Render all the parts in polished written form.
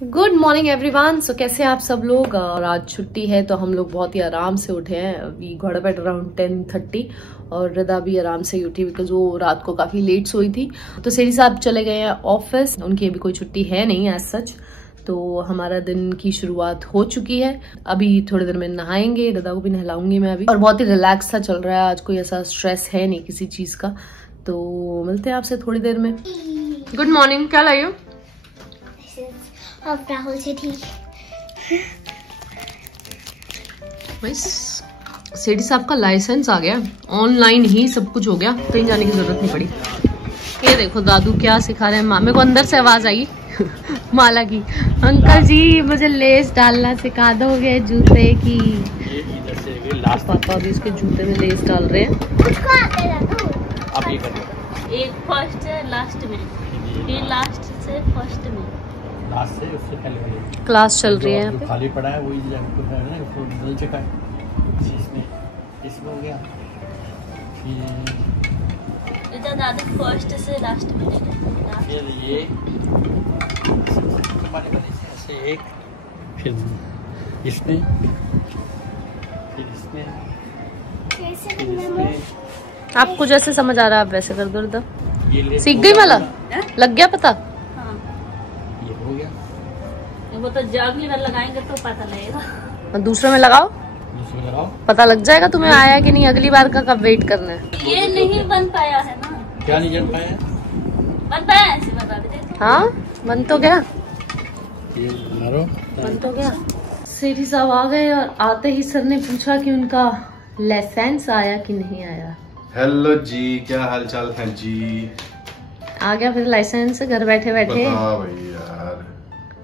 Good morning everyone. सो कैसे आप सब लोग। और आज छुट्टी है तो हम लोग बहुत ही आराम से उठे हैं। अभी घोड़ा बैठ अराउंड 10:30 और रिदा भी आराम से ही उठी बिकॉज वो रात को काफी लेट सोई थी। तो सेठी साहब चले गए हैं ऑफिस, उनकी अभी कोई छुट्टी है नहीं एज सच। तो हमारा दिन की शुरुआत हो चुकी है। अभी थोड़ी देर में नहाएंगे, रिदा को भी नहलाऊंगी मैं अभी। और बहुत ही रिलैक्स सा चल रहा है आज, कोई ऐसा स्ट्रेस है नहीं किसी चीज का। तो मिलते हैं आपसे थोड़ी देर में। गुड मॉर्निंग, क्या लाइए? अब राहुल से ठीक। सेठी साहब का लाइसेंस आ गया, ऑनलाइन ही सब कुछ हो गया, कहीं जाने की जरूरत नहीं पड़ी। ये देखो दादू क्या सिखा रहे हैं। मामे को अंदर से आवाज आई माला की, अंकल जी मुझे लेस डालना सिखा दोगे जूते की। पापा भी इसके जूते में लेस डाल रहे हैं। आप ये कर एक फर्स्ट है लास्ट में, ये लास्ट से फर्स्ट में, लास्ट से उससे पहले क्लास चल रही है। जो खाली पड़ा है वही जगह है ना, उसको बदल चुका है। इसमें हो गया इधर दादी फर्स्ट से लास्ट में फिर ये ऐसे एक, फिर इसमें, फिर इसमें, फिर इसमें। आपको जैसे समझ आ रहा है आप वैसे कर दो। रिदा ये सीख गई माला, लग गया पता? हाँ, ये हो गया। वो तो अगली बार लगाएंगे तो पता लगेगा। दूसरे में लगाओ, दूसरे में लगाओ, पता लग जाएगा तुम्हें आया कि नहीं। अगली बार का कब वेट करना है। ये नहीं बन पाया है ना। क्या नहीं जन पाया? बन पाया ऐसे बता देते। हाँ बन तो गया, ये मारो, बन तो गया। सेठी साहब आ गए और आते ही सर ने पूछा कि उनका लाइसेंस आया कि नहीं आया। हेलो जी, क्या हाल चाल है जी? आ गया फिर लाइसेंस घर बैठे बैठे। बता भाई यार,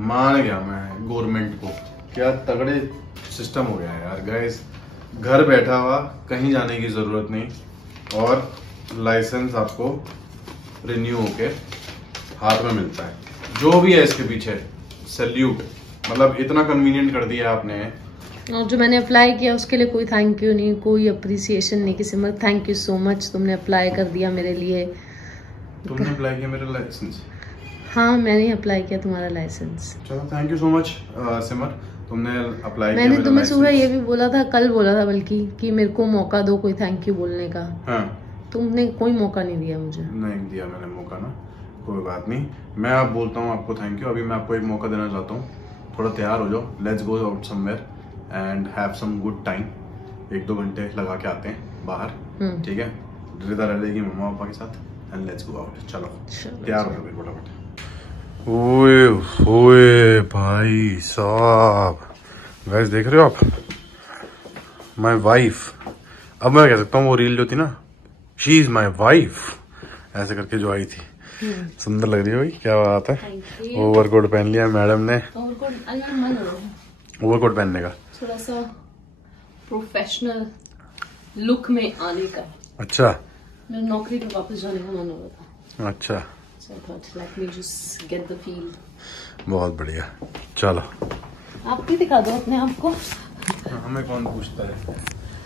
मान गया मैं गवर्नमेंट को। क्या तगड़े सिस्टम हो गया है यार गाइस। घर बैठा हुआ, कहीं जाने की जरूरत नहीं और लाइसेंस आपको रिन्यू होके हाथ में मिलता है। जो भी है इसके पीछे सैल्यूट, मतलब इतना कन्वीनियंट कर दिया आपने। और जो मैंने अप्लाई किया उसके लिए कोई थैंक यू नहीं, कोई अप्रिसिएशन नहीं किसी में। थैंक यू सो मच, तुमने अप्लाई कर दिया मेरे लिए। तुमने अप्लाई किया मेरा लाइसेंस? हाँ मैंने अप्लाई किया तुम्हारा लाइसेंस। चलो थैंक यू सो मच सिमर, तुमने अप्लाई किया। मैंने तुम्हें सुबह ये भी बोला था, कल बोला था बल्कि, कि मेरे को मौका दो कोई थैंक यू बोलने का। हाँ, तुमने कोई मौका नहीं दिया मुझे। नहीं दिया मैंने मौका ना, कोई बात नहीं। मैं अब बोलता हूँ आपको थैंक यू। अभी मैं आपको एक मौका देना चाहता हूँ, थोड़ा तैयार हो जाओ। Let's go out somewhere and have some good time. 1-2 घंटे लगा के आते हैं बाहर, ठीक है? रिदा रह लेगी मम्मा पापा के साथ एंड लेट्स गो आउट। चलो तैयार हो जाओ फटाफट। ओए ओए भाई साहब, गाइस देख रहे हो आप? माय वाइफ, अब मैं कह सकता हूँ वो रील जो थी ना, शी इज माय वाइफ, ऐसे करके जो आई थी। सुंदर लग रही है भाई, क्या बात है। ओवरकोट पहन लिया मैडम ने। ओवरकोट पहनने का थोड़ा सा प्रोफेशनल लुक में आने का। अच्छा, मेरा नौकरी पे वापस जाने का मन हो रहा था। अच्छा, So I thought, let me just get the feel. बहुत बढ़िया। चलो आप भी दिखा दो अपने आप को। हमें कौन पूछता है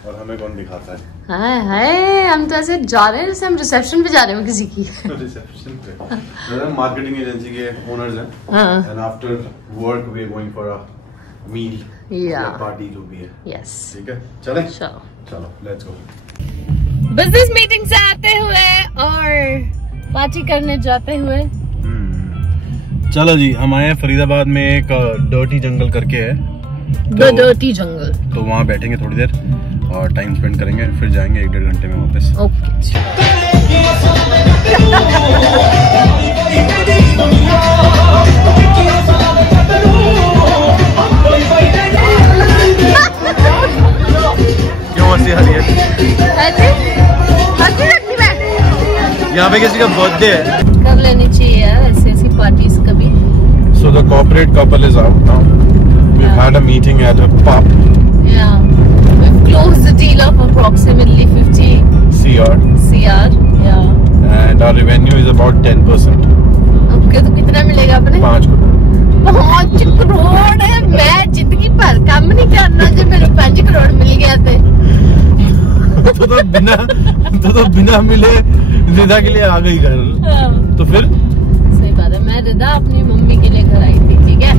और हमें कौन दिखाता है? हाय हाय, हम तो ऐसे जा रहे हैं जैसे हम रिसेप्शन पे जा रहे हो किसी की। रिसेप्शन पे मार्केटिंग एजेंसी के ओनर्स हैं। हाँ। And after work we are going for a meal या पार्टी जो भी है। यस, ठीक है, चले चलो चलो लेट्स गो। बिजनेस मीटिंग से आते हुए और पार्टी करने जाते हुए। चलो जी, हम आए हैं फरीदाबाद में, एक डर्टी जंगल करके है, डर्टी जंगल। तो वहाँ बैठेंगे थोड़ी देर और टाइम स्पेंड करेंगे, फिर जाएंगे 1-1.5 घंटे में वापस। ओके। क्यों हंसी आ रही है? यहाँ पे किसी का बर्थडे है, कर लेनी चाहिए यार ऐसी ऐसी पार्टीज कभी। So the corporate couple is out now. We've had a meeting at a pub. Yeah, we've closed the deal of approximately 50 CR. Yeah. And our revenue is about 10%. आपके तो कितना मिलेगा अपने? 5 करोड़। 5 करोड़ है। मैं जिंदगी भर काम नहीं करना जब मेरे 5 करोड़ मिल गया थे। तो बिना मिले रिदा के लिए आ गई घर। तो फिर सही बात है। मैं रिदा अपनी मम्मी के लिए घर आई थी, ठीक है?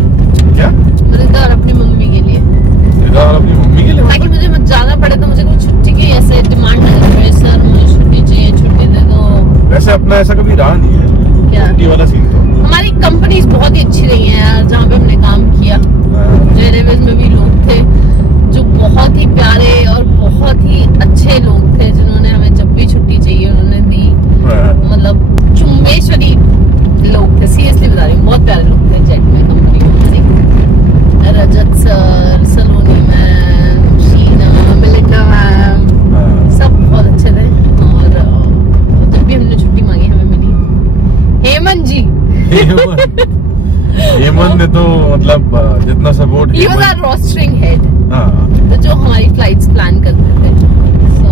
मतलब जितना support He was our rostering head, हाँ तो जो हमारी फ्लाइट्स प्लान करते थे। So,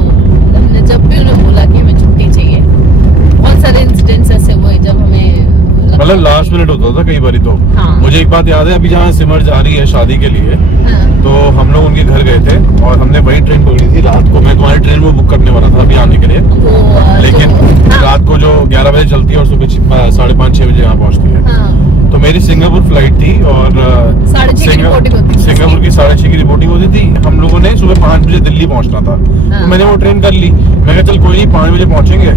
हमने जब भी उन्हें बोला कि हमें छुट्टी चाहिए, बहुत सारे इंसिडेंट्स ऐसे हुए जब हमें मतलब लास्ट मिनट होता था कई बार तो। हाँ। मुझे एक बात याद है, अभी जहाँ सिमर जा रही है शादी के लिए, हाँ। तो हम लोग उनके घर गए थे और हमने वही ट्रेन पकड़ी थी रात को। मैं तुम्हारी ट्रेन में बुक करने वाला था अभी आने के लिए, लेकिन रात को जो 11 बजे चलती है और सुबह 5:30-6 बजे यहाँ पहुँचती है। हाँ। तो मेरी सिंगापुर फ्लाइट थी और 6:30 की रिपोर्टिंग होती थी। सिंगापुर की 6:30 की रिपोर्टिंग होती थी। हम लोगों ने सुबह 5 बजे दिल्ली पहुँचना था। तो मैंने वो ट्रेन कर ली। मैं कहा चल कोई नहीं, 5 बजे पहुँचेंगे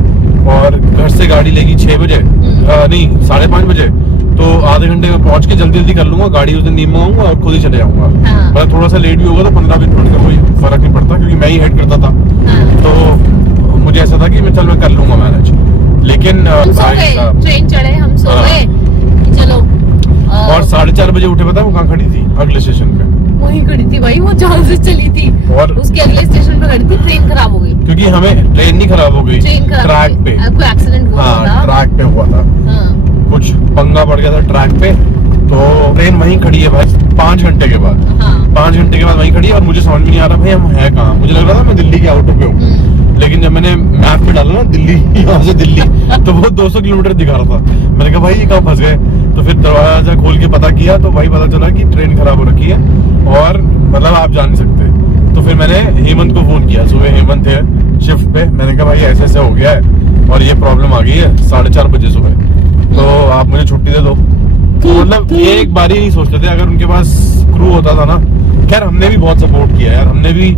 और घर से गाड़ी लेगी 6 बजे, नहीं 5:30 बजे, तो आधे घंटे में पहुंच के जल्दी कर लूंगा गाड़ी, उस दिन नहीं मंगाऊंगा और खुद ही चले जाऊंगा। मतलब थोड़ा सा लेट भी होगा तो 15-20 मिनट का कोई फर्क नहीं पड़ता, क्योंकि मैं ही हेड करता था। तो मुझे ऐसा था कि मैं कर लूंगा मैनेज। लेकिन ट्रेन चढ़े, हम सो गए, चलो। और 4:30 बजे उठे, पता है वो कहाँ खड़ी थी? अगले स्टेशन पे वही खड़ी थी भाई, वो जहां से चली थी और उसके अगले स्टेशन पे खड़ी थी। ट्रेन खराब हो गई, क्योंकि हमें ट्रेन नहीं खराब हो गई, ट्रैक पे कोई एक्सीडेंट हुआ था। ट्रैक पे हुआ था, कुछ पंगा पड़ गया था ट्रैक पे। तो ट्रेन वहीं खड़ी है भाई 5 घंटे के बाद। 5 घंटे के बाद वहीं खड़ी है और मुझे समझ में नहीं आ रहा भाई हम है कहाँ। मुझे लग रहा था मैं दिल्ली के आउटर पे हूँ, लेकिन जब मैंने मैप पे डाला ना दिल्ली, यहाँ से दिल्ली, तो वो 200 किलोमीटर दिखा रहा था। मैंने कहा भाई ये कहाँ फंस गए। तो फिर दरवाजा खोल के पता किया तो भाई पता चला कि ट्रेन खराब हो रखी है और मतलब आप जा नहीं सकते। तो फिर मैंने हेमंत को फोन किया, सुबह हेमंत है शिफ्ट पे। मैंने कहा भाई ऐसे ऐसे हो गया है और ये प्रॉब्लम आ गई है 4:30 बजे सुबह, तो आप मुझे छुट्टी दे दो। तो मतलब ये एक बार ही नहीं सोचते थे, अगर उनके पास क्रू होता था ना। खैर हमने भी बहुत सपोर्ट किया यार, हमने भी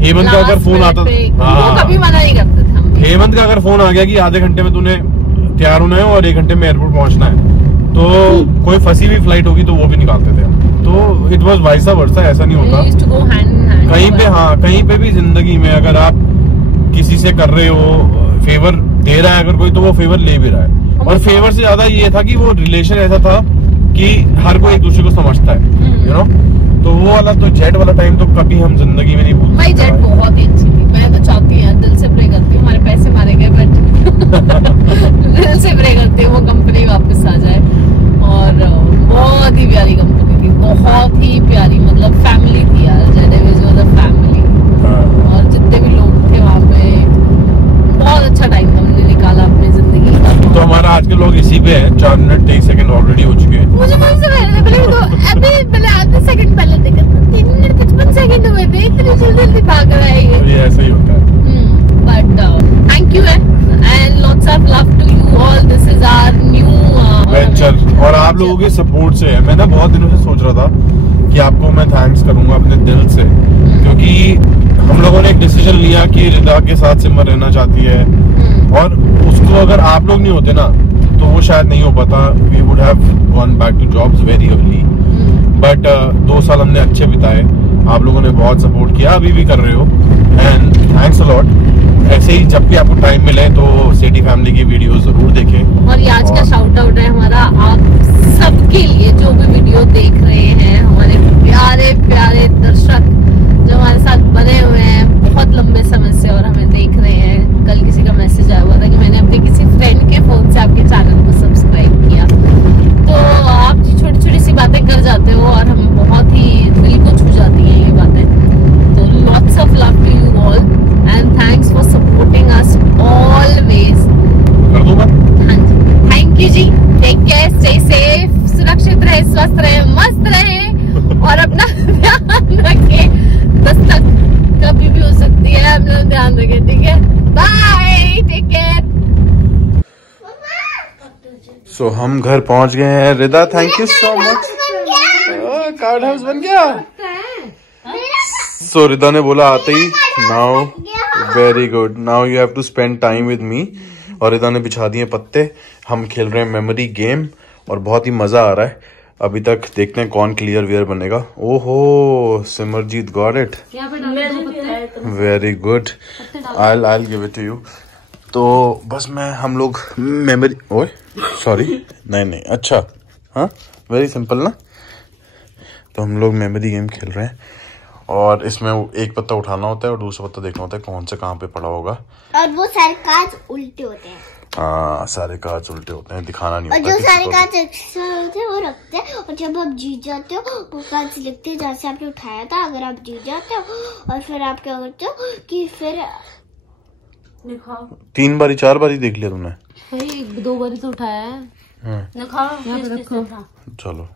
हेमंत का अगर फोन आता था, कभी मना नहीं करते थे। हेमंत का अगर फोन आ गया कि आधे घंटे में तूने तैयार होना है और 1 घंटे में एयरपोर्ट पहुंचना है, तो कोई फंसी हुई फ्लाइट होगी तो वो भी निकालते थे। तो इट वाज वाइसा वर्सा, ऐसा नहीं होता कहीं पे। हाँ कहीं पे भी जिंदगी में अगर आप किसी से कर रहे हो, फेवर दे रहा है अगर कोई, तो वो फेवर ले भी रहा है। और फेवर से ज्यादा ये था कि वो रिलेशन ऐसा था कि हर कोई एक दूसरे को समझता है, यू नो। तो वो वाला तो जेट वाला टाइम तो कभी हम जिंदगी में नहीं भूल। भाई जेट बहुत ही अच्छी थी, मैं तो चाहती हूँ, दिल से प्रे करती हूँ, हमारे पैसे मारे गए बट दिल से प्रे करती हूँ वो कंपनी वापस आ जाए। और बहुत ही प्यारी कंपनी थी, बहुत ही प्यारी, मतलब फैमिली थी यार। Jet Airways was a family, और जितने भी लोग थे वहाँ पे बहुत अच्छा टाइम हमने निकाला अपनी जिंदगी का। तो हमारा आज के लोग इसी पे है, 4 मिनट 23 सेकंड ऑलरेडी हो चुके हैं। मुझे कौन से पहले आधे सेकंड पहले देखा 3 मिनट 55 सेकंड हुए थे, इतनी जल्दी भाग रहा है ये। ये ऐसा ही होता है। But thank you and lots of love to you all. This is our new venture और आप लोगों के सपोर्ट से है। मैं ना बहुत दिनों से सोच रहा था कि आपको मैं थैंक्स करूंगा अपने दिल से, क्योंकि हम लोगों ने एक डिसीजन लिया कि रिदा के साथ सिमर रहना चाहती है, और उसको अगर आप लोग नहीं होते ना तो वो शायद नहीं हो पाता। We would have gone back to jobs very early. But 2 साल हमने अच्छे बिताए, आप लोगों ने बहुत सपोर्ट किया, अभी भी कर रहे हो, एंड थैंक्स अ लॉट। ऐसे ही जब भी आपको टाइम मिले तो सिटी फैमिली की वीडियो जरूर देखें। और ये आज का शाउट आउट है हमारा आप सबके लिए जो भी वीडियो देख रहे हैं, हमारे प्यारे प्यारे दर्शक जो हमारे साथ बने हुए हैं बहुत लंबे समय से और हमें देख रहे हैं। कल किसी का मैसेज आया हुआ था कि मैंने अपने किसी फ्रेंड के फोन से आपके चैनल को सब्सक्राइब किया। तो आप छोटी छोटी सी बातें कर जाते हो और हमें बहुत ही दिल को छू जाती है ये बातें। तो lots of love to you all and thanks for supporting us always. कर दूं मैं? हाँ जी, थैंक यू जी। टेक केयर, स्टे सेफ, सुरक्षित रहे, स्वस्थ रहे, मस्त रहे और अपना ध्यान रखें। दस्तक कभी भी हो सकती है, हम लोग ध्यान रखें, ठीक है? Bye, take care. सो हम घर पहुंच गए हैं। Rida thank you so much. Card house बन गया। सो रिदा ने बोला आते ही, now very good, now you have to spend time with me. और रिदा ने बिछा दिए पत्ते, हम खेल रहे हैं मेमोरी गेम और बहुत ही मजा आ रहा है। अभी तक देखते हैं कौन क्लियर वियर बनेगा। ओहो Simarjeet got it, very good, I give it to you. तो बस हम लोग मेमोरी, ओए सॉरी, नहीं अच्छा, हाँ वेरी सिंपल ना। तो हम लोग मेमोरी गेम खेल रहे हैं और इसमें एक पत्ता उठाना होता है और दूसरा पत्ता देखना होता है कौन से कहाँ पे पड़ा होगा। और वो सरकार उल्टे होते हैं। हाँ, सारे कांच उल्टे होते हैं, दिखाना नहीं और होता। जो किसी सारे को कांच एक्स्ट्रा होते हैं वो रखते हैं, और जब आप जीत जाते हो वो कांच लिखते हैं जहाँ से आपने उठाया था। अगर आप जीत जाते हो और फिर आप क्या करते हो कि फिर दिखाओ। 3 बारी 4 बारी देख लिया तुमने? भाई 2 बारी तो उठाया है। दिखाओ यहाँ पे रखो। चलो